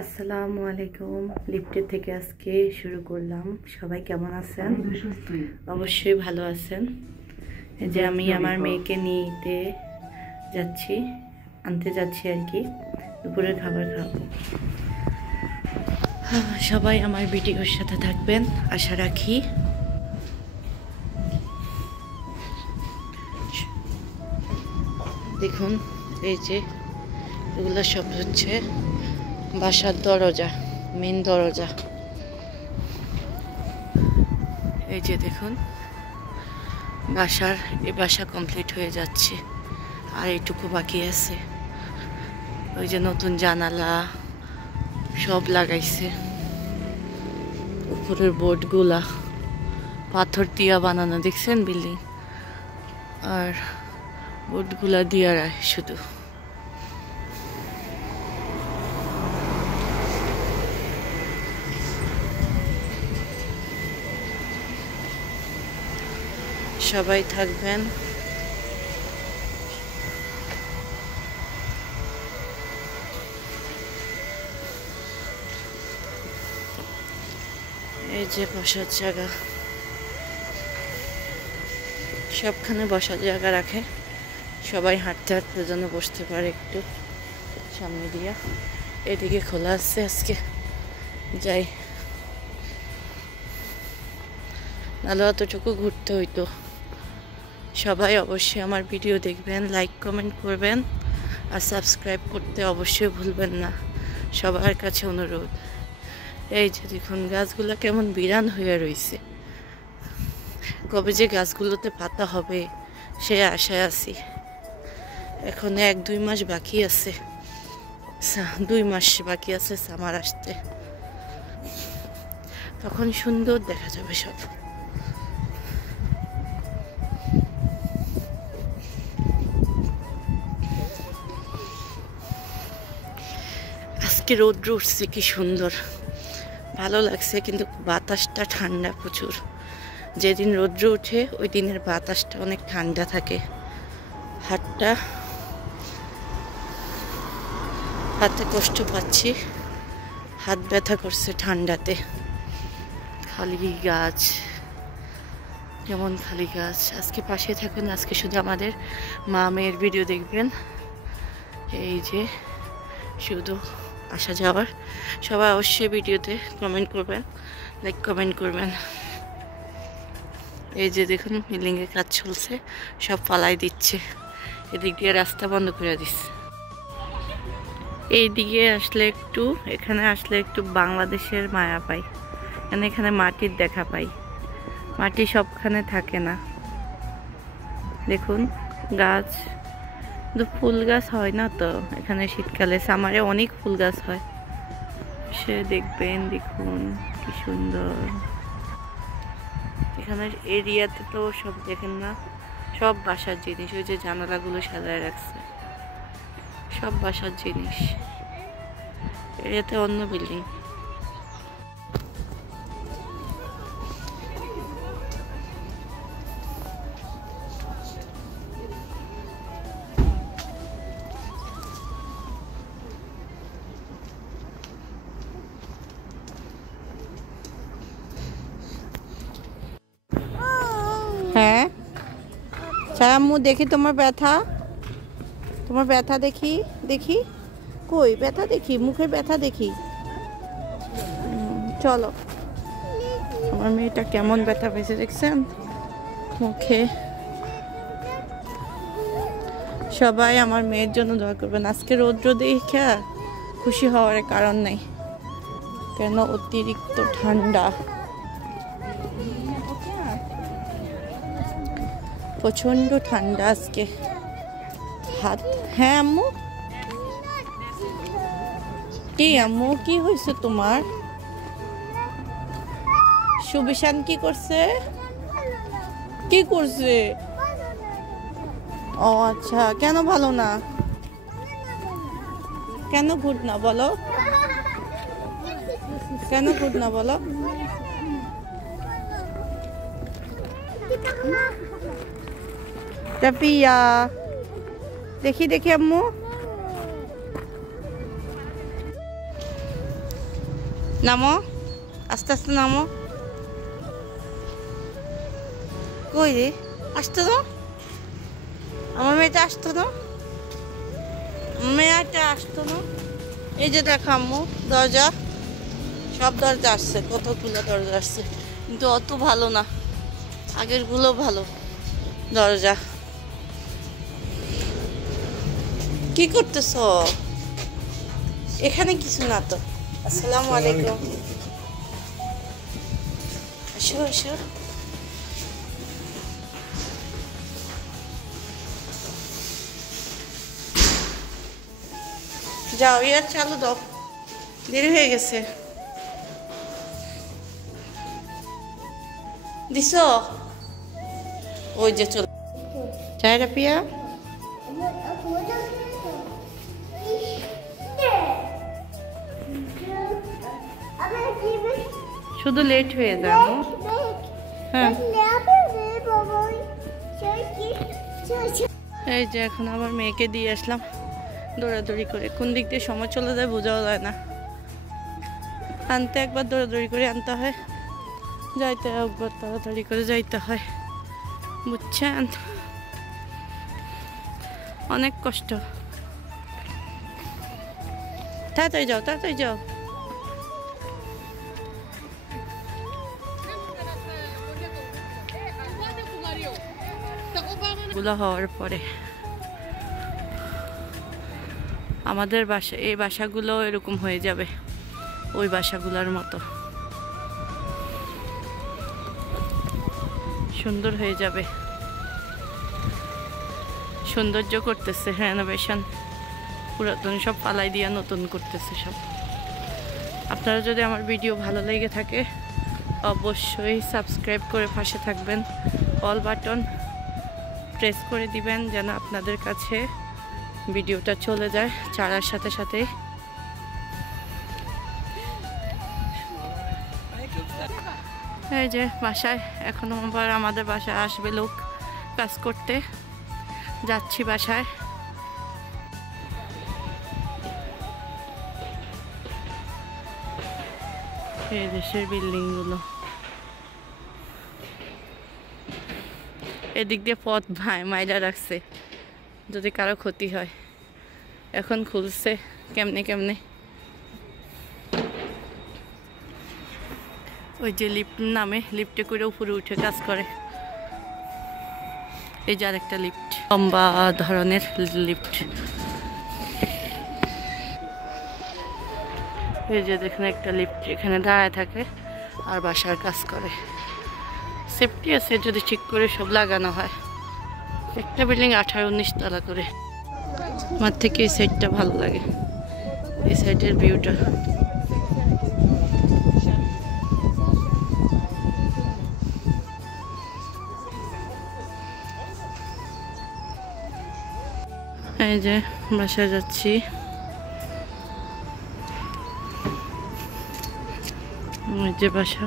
আসসালামু আলাইকুম। লিফটের থেকে আজকে শুরু করলাম। সবাই কেমন আছেন? অবশ্যই ভালো আছেন। এই যে আমি আমার মেয়েকে নিতে যাচ্ছি, আনতে যাচ্ছি আর কি, দুপুরের খাবার খাবো। সবাই আমার ভিডিওর সাথে থাকবেন আশা রাখি। দেখুন এই যে এগুলো সব হচ্ছে বাসার দরজা, মেন দরজা। এই যে দেখুন বাসা কমপ্লিট হয়ে যাচ্ছে, আর এইটুকু বাকি আছে। ওই যে নতুন জানালা সব লাগাইছে, উপরের বোর্ডগুলা পাথর দিয়া বানানো, দেখছেন বিল্ডিং, আর বোর্ডগুলা দিয়া রায় শুধু। সবাই থাকবেন। এই যে বসার জায়গা, সবখানে বসার জায়গা রাখে, সবাই হাঁটতে হাঁটতে যেন বসতে পারে একটু সামনে দিয়া। এদিকে খোলা আছে, আজকে যাই, নাহলে অতটুকু ঘুরতে হইতো। সবাই অবশ্যই আমার ভিডিও দেখবেন, লাইক কমেন্ট করবেন, আর সাবস্ক্রাইব করতে অবশ্যই ভুলবেন না, সবার কাছে অনুরোধ। এই যে দেখুন গাছগুলো কেমন বিরান হয়ে রয়েছে, কবে যে গাছগুলোতে পাতা হবে সে আশায় আছি। এখন 1-2 মাস বাকি আছে, 2 মাস বাকি আছে সামার আসতে, তখন সুন্দর দেখা যাবে সব। আজকে রৌদ্র উঠছে, কি সুন্দর ভালো লাগছে, কিন্তু বাতাসটা ঠান্ডা প্রচুর। যেদিন রৌদ্র ওঠে ওই দিনের বাতাসটা অনেক ঠান্ডা থাকে। হাতে কষ্ট পাচ্ছি, হাত ব্যথা করছে ঠান্ডাতে। খালি গাছ, যেমন খালি গাছ। আজকে পাশে থাকুন, আজকে শুধু আমাদের মা মেয়ের ভিডিও দেখবেন। এই যে শুধু আসা যাওয়ার। সবাই অবশ্যই ভিডিওতে কমেন্ট করবেন, লাইক কমেন্ট করবেন। এই যে দেখুন বিল্ডিংয়ের কাজ চলছে, সব পালাই দিচ্ছে, এদিক দিয়ে রাস্তা বন্ধ করে দিচ্ছে। এই দিকে এখানে আসলে একটু বাংলাদেশের মায়া পাই, এখানে মাটির দেখা পাই। মাটি সবখানে থাকে না। দেখুন গাছ, ফুল গাছ হয় না তো এখানে, শীতকালে সামারে অনেক ফুল গাছ হয়, সে দেখবেন। দেখুন কি সুন্দর এখানে এরিয়াতে, তো সব দেখেন না, সব বাসার জিনিস। ওই যে জানালাগুলো সাজায় রাখছে, সব বাসার জিনিস। এরিয়াতে অন্য বিল্ডিং। হ্যাঁ আম্মু, দেখি তোমার ব্যথা, দেখি দেখি, কই ব্যথা দেখি, মুখে ব্যথা দেখি। চলো, আমার মেয়েটা কেমন ব্যথা পেয়েছে দেখছেন মুখে। সবাই আমার মেয়ের জন্য দোয়া করবেন। আজকে রৌদ্র দেখে খুশি হওয়ার কারণ নাই, কেন অতিরিক্ত ঠান্ডা, প্রচন্ড ঠান্ডা আজকে। হাত, হ্যাঁ আম্মু, কি আম্মু কি হয়েছে তোমার? সুবিশান কি করছে? ও আচ্ছা, কেন ভালো না? কেন গুড না বলো, কেন গুড না বলো? রাফিয়া, দেখি আম্মু, নামো, আস্তে আস্তে নামো। কই রে, আসতো না আমার মেয়েটা, আসতো না মেয়েটা, আসতো না। এই যে দেখো আম্মু, দরজা, সব দরজা আসছে, কতগুলো দরজা আসছে, কিন্তু অত ভালো না, আগের গুলো ভালো দরজা। কি করতেছ এখানে? কিছু না তো। আসসালামু আলাইকুম। আসো আসো। যাও, ইয়ার চালু দাও, দেরি হয়ে গেছে। দিস, ওই যে চল। চায়রা পিয়া, শুধু লেট হয়ে যাবো। হ্যাঁ, এই যে এখন আমার মেয়েকে দিয়ে আসলাম দৌড়াদৌড়ি করে। কোন দিক দিয়ে সময় চলে যায় বোঝাও যায় না। আনতে একবার দৌড়াদৌড়ি করে আনতে হয়, যাইতে একবার তাড়াতাড়ি করে যাইতে হয়, বুঝছেন? অনেক কষ্ট। তাড়াতাড়ি যাও, তাড়াতাড়ি যাও। গুলো হওয়ার পরে আমাদের বাসা, এই বাসাগুলো এরকম হয়ে যাবে ওই বাসাগুলোর মতো, সুন্দর হয়ে যাবে। সৌন্দর্য করতেছে, রেনোভেশন, পুরাতন সব পালাই দিয়া নতুন করতেছে সব। আপনারা যদি আমার ভিডিও ভালো লেগে থাকে অবশ্যই সাবস্ক্রাইব করে পাশে থাকবেন, অল বাটন প্রেস করে দিবেন যেন আপনাদের কাছে ভিডিওটা চলে যায় ছাড়ার সাথে সাথে। এই যে বাসায়, এখনো আবার আমাদের বাসায় আসবে লোক কাজ করতে, যাচ্ছি বাসায়। এই দেশের বিল্ডিং গুলো, এদিক দিয়ে পথ মাইলা রাখছে যদি কারো ক্ষতি হয়। এখন খুলছে কেমনে কেমনে। ওই যে লিফট নামে, লিফটে করে উপরে উঠে কাজ করে। এই যে আরেকটা লিফট, লম্বা ধরনের লিফট। এই যে দেখেন একটা লিফট এখানে দাঁড়ায় থাকে আর বাসার কাজ করে। সেফটি আছে যদি ঠিক করে সব লাগানো হয়। একটা বিল্ডিং 18-19 তলা করে। আমার থেকে এই সাইডটা ভালো লাগে, এই সাইডের ভিউটা। এই যে বাসায় যাচ্ছি, এই যে বাসা।